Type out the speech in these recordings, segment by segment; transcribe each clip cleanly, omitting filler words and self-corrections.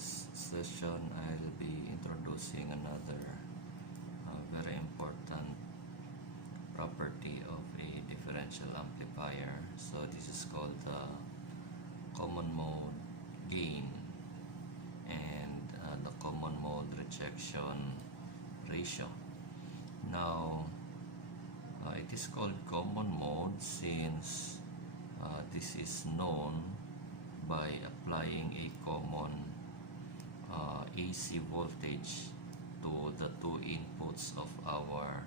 this session, I'll be introducing another very important property of a differential amplifier. So this is called the common mode gain and the common mode rejection ratio. Now, it is called common mode since this is known by applying a common AC voltage to the two inputs of our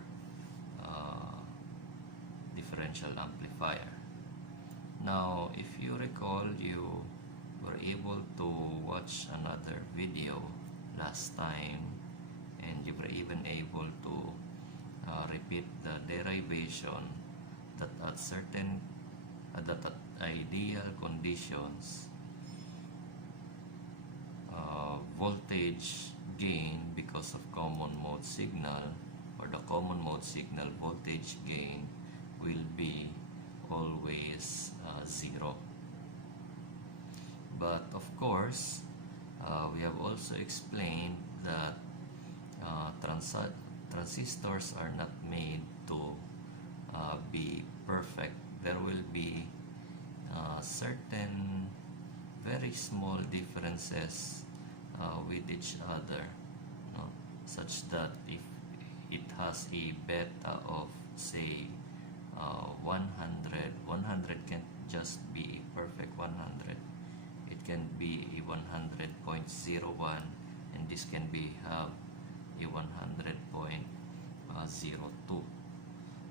differential amplifier. Now, if you recall, you were able to watch another video last time, and you were even able to repeat the derivation that at certain that at ideal conditions, voltage gain because of common mode signal, or the common mode signal voltage gain, will be always 0. But of course, we have also explained that transistors are not made to be perfect. There will be certain very small differences with each other, no? Such that if it has a beta of say 100 can't just be a perfect 100. It can be a 100.01, and this can be have a 100.02.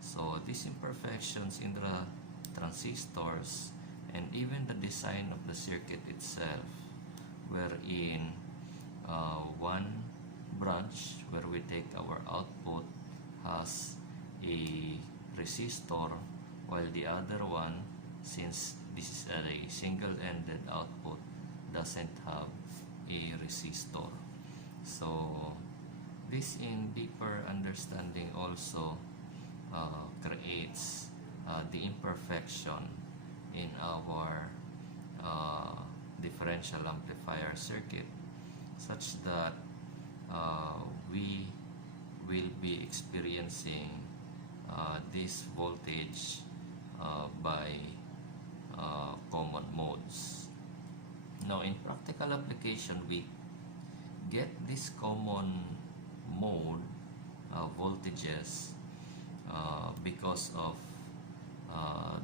So these imperfections in the transistors and even the design of the circuit itself, wherein one branch where we take our output has a resistor, while the other one, since this is a single-ended output, doesn't have a resistor. So this in deeper understanding also creates the imperfection in our differential amplifier circuit, such that we will be experiencing this voltage by common modes. Now, in practical application, we get this common mode voltages because of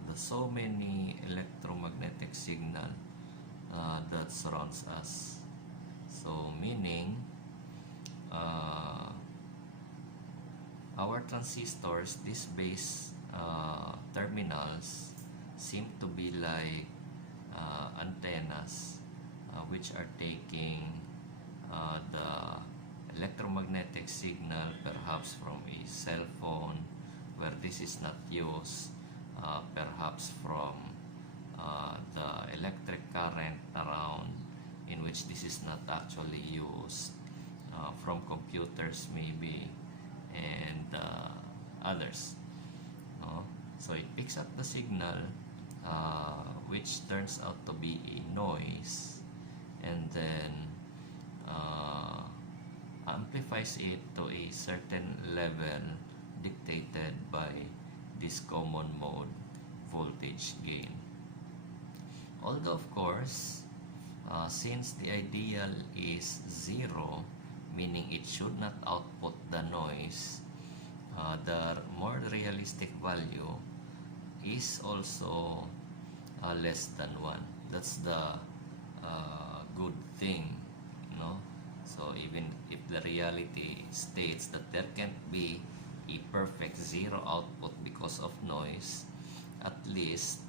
the so many electromagnetic signal that surrounds us. So meaning our transistors, these base terminals, seem to be like antennas which are taking the electromagnetic signal perhaps from a cell phone where this is not used, perhaps from the electric current around in which this is not actually used, from computers maybe, and others. So it picks up the signal which turns out to be a noise, and then amplifies it to a certain level dictated by this common mode voltage gain. Although of course, since the ideal is 0, meaning it should not output the noise, the more realistic value is also less than 1. That's the good thing, no? So even if the reality states that there can't be a perfect 0 output because of noise, at least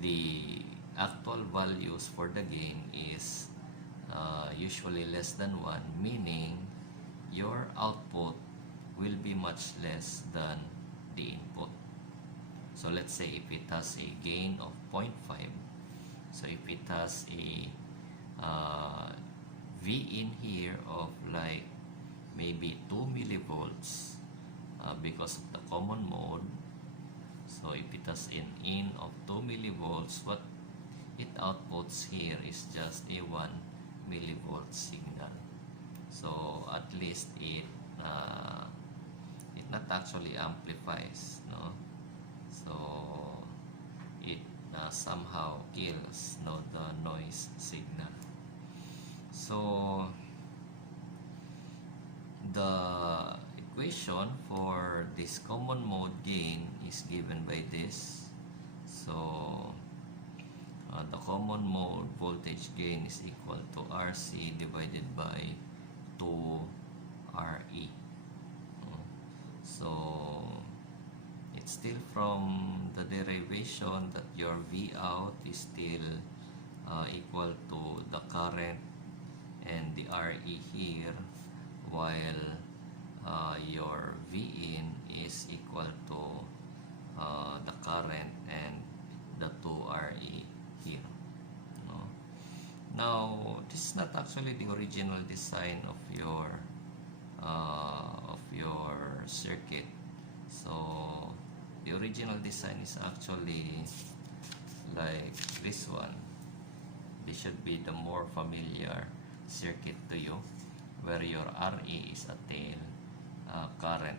the actual values for the gain is usually less than 1, meaning your output will be much less than the input. So let's say if it has a gain of 0.5, so if it has a V in here of like maybe 2 millivolts because of the common mode, so if it has an in of 2 millivolts, what it outputs here is just a 1 millivolt signal. So at least it not actually amplifies, no? So it somehow kills, no, the noise signal. So the equation for this common mode gain is given by this. So the common mode voltage gain is equal to RC divided by 2RE. So it's still from the derivation that your V out is still equal to the current and the RE here, while your V in is equal to the current and the 2RE here. No? Now, this is not actually the original design of your circuit. So the original design is actually like this one. This should be the more familiar circuit to you, where your RE is a tail current.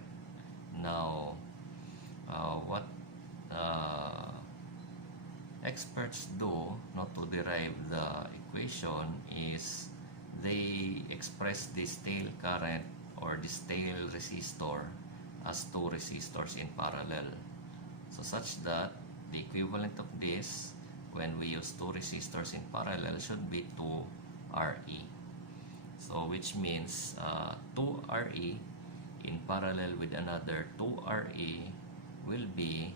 Now, what experts do not to derive the equation is they express this tail current or this tail resistor as two resistors in parallel. So such that the equivalent of this when we use two resistors in parallel should be 2RE. So which means 2RE in parallel with another 2RE will be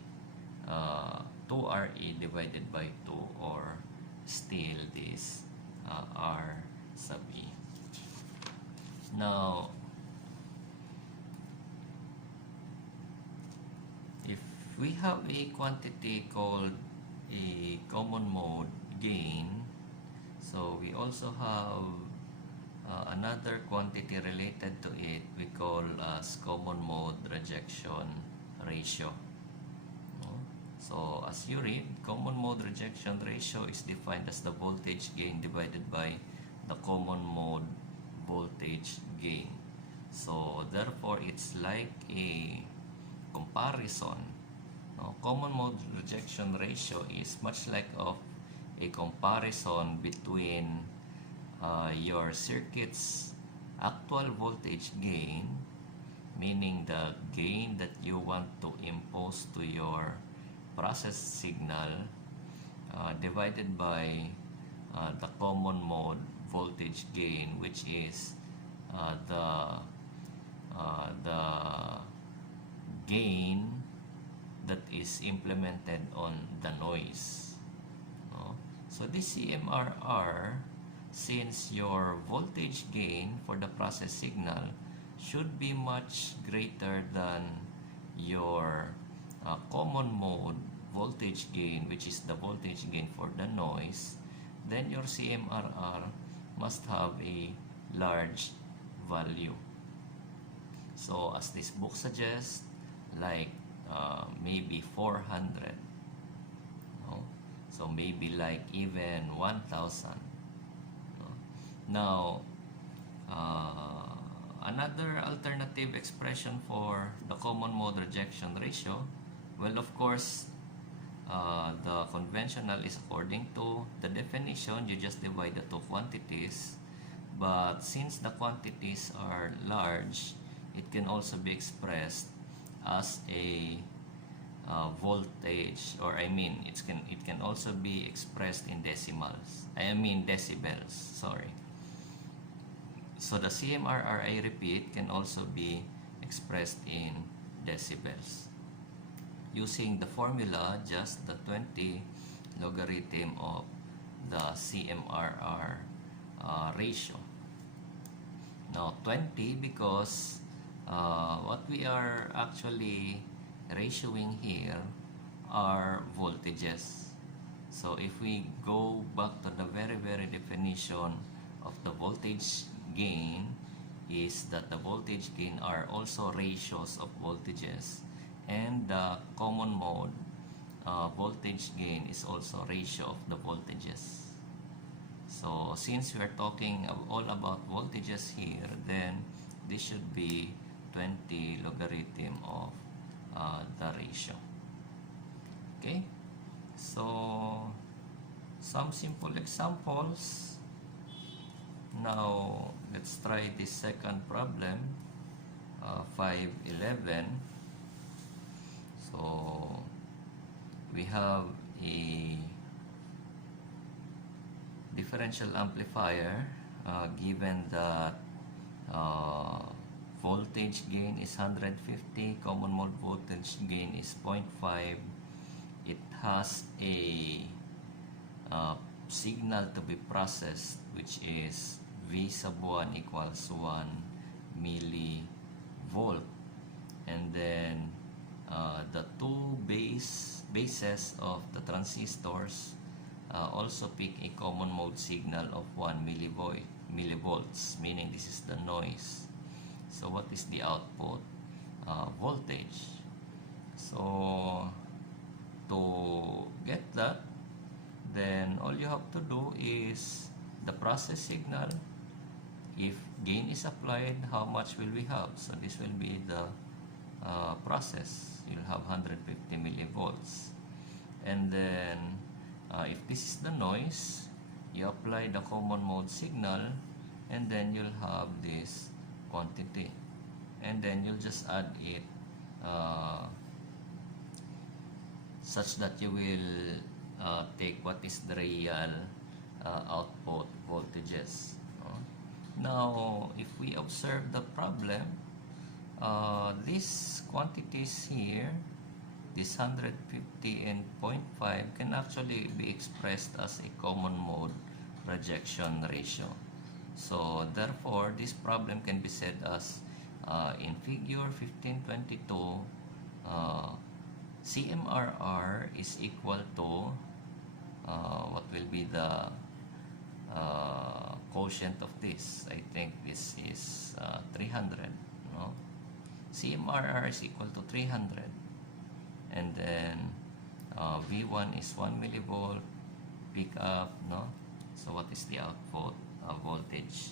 2RE divided by 2, or still this R sub E. Now, if we have a quantity called a common mode gain, so we also have another quantity related to it we call as common mode rejection ratio. So as you read, common mode rejection ratio is defined as the voltage gain divided by the common mode voltage gain. So therefore it's like a comparison. Common mode rejection ratio is much like of a comparison between your circuit's actual voltage gain, meaning the gain that you want to impose to your process signal, divided by the common mode voltage gain, which is the gain that is implemented on the noise. So this CMRR, since your voltage gain for the process signal should be much greater than your common mode voltage gain, which is the voltage gain for the noise, then your CMRR must have a large value. So as this book suggests, like maybe 400, so maybe like even 1000. Now, another alternative expression for the common mode rejection ratio, well, of course, the conventional is according to the definition, you just divide the two quantities. But since the quantities are large, it can also be expressed as a voltage, or it can also be expressed in decibels, sorry. So the CMRR, I repeat, can also be expressed in decibels using the formula, just the 20 logarithm of the CMRR ratio. Now 20 because what we are actually ratioing here are voltages. So if we go back to the very definition of the voltage gain, is that the voltage gain are also ratios of voltages, and the common mode voltage gain is also ratio of the voltages. So since we are talking all about voltages here, then this should be 20 logarithm of the ratio. Okay, so some simple examples. Now let's try this second problem, 511. So we have a differential amplifier given that voltage gain is 150, common mode voltage gain is 0.5. It has a signal to be processed, which is V sub 1 equals 1 millivolt, and then the two bases of the transistors also pick a common mode signal of 1 millivolts, meaning this is the noise. So what is the output voltage? So to get that, then all you have to do is the process signal. If gain is applied, how much will we have? So this will be the process. You'll have 150 millivolts. And then if this is the noise, you apply the common mode signal, and then you'll have this quantity, and then you'll just add it such that you will take what is the real output voltages. Now if we observe the problem, these quantities here, this 150 and 0.5, can actually be expressed as a common mode rejection ratio. So therefore this problem can be said as in figure 1522, CMRR is equal to what will be the quotient of this. I think this is 300, no? CMRR is equal to 300, and then V1 is 1 millivolt pick up, no? So what is the output voltage?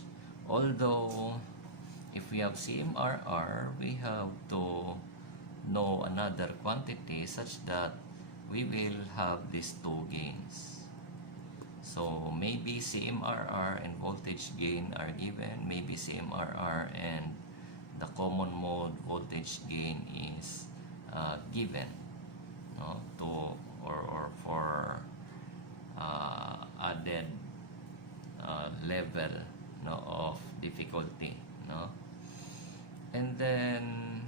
Although if we have CMRR, we have to know another quantity such that we will have these two gains. So maybe CMRR and voltage gain are given, maybe CMRR and the common mode voltage gain is given, no, to or for added level, no, of difficulty, no. And then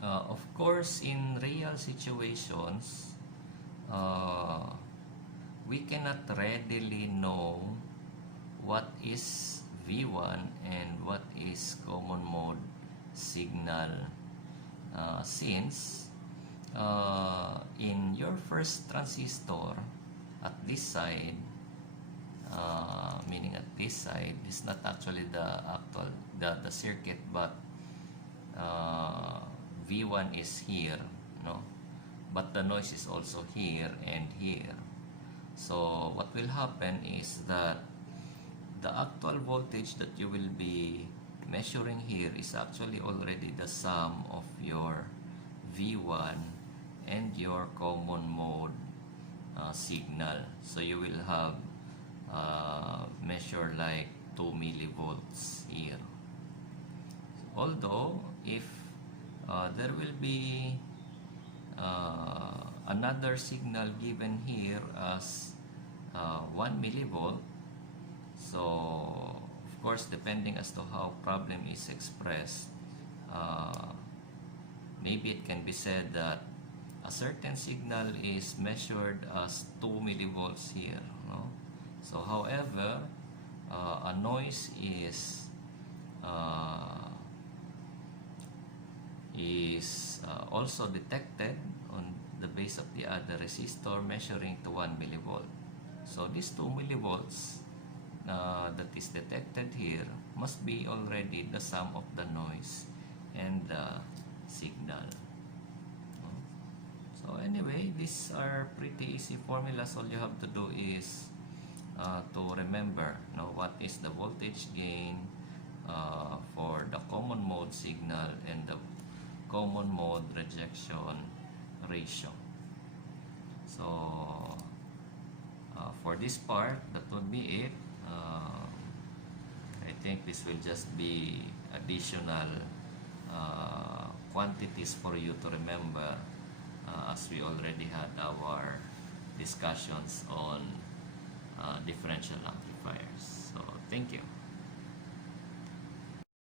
of course in real situations we cannot readily know what is V1 and what is common mode signal, since in your first transistor at this side, meaning at this side, is not actually the actual the circuit, but V1 is here, no, but the noise is also here and here. So what will happen is that the actual voltage that you will be measuring here is actually already the sum of your V1 and your common mode signal. So you will have measure like 2 millivolts here. Although if there will be another signal given here as 1 millivolt, so of course depending as to how problem is expressed, maybe it can be said that a certain signal is measured as 2 millivolts here, no? So however a noise is also detected on the base of the other resistor measuring to 1 millivolt. So these 2 millivolts that is detected here must be already the sum of the noise and the signal. So So anyway, these are pretty easy formulas. All you have to do is to remember, what is the voltage gain for the common mode signal and the common mode rejection ratio. So for this part, that would be it. I think this will just be additional quantities for you to remember, as we already had our discussions on differential amplifiers. So thank you.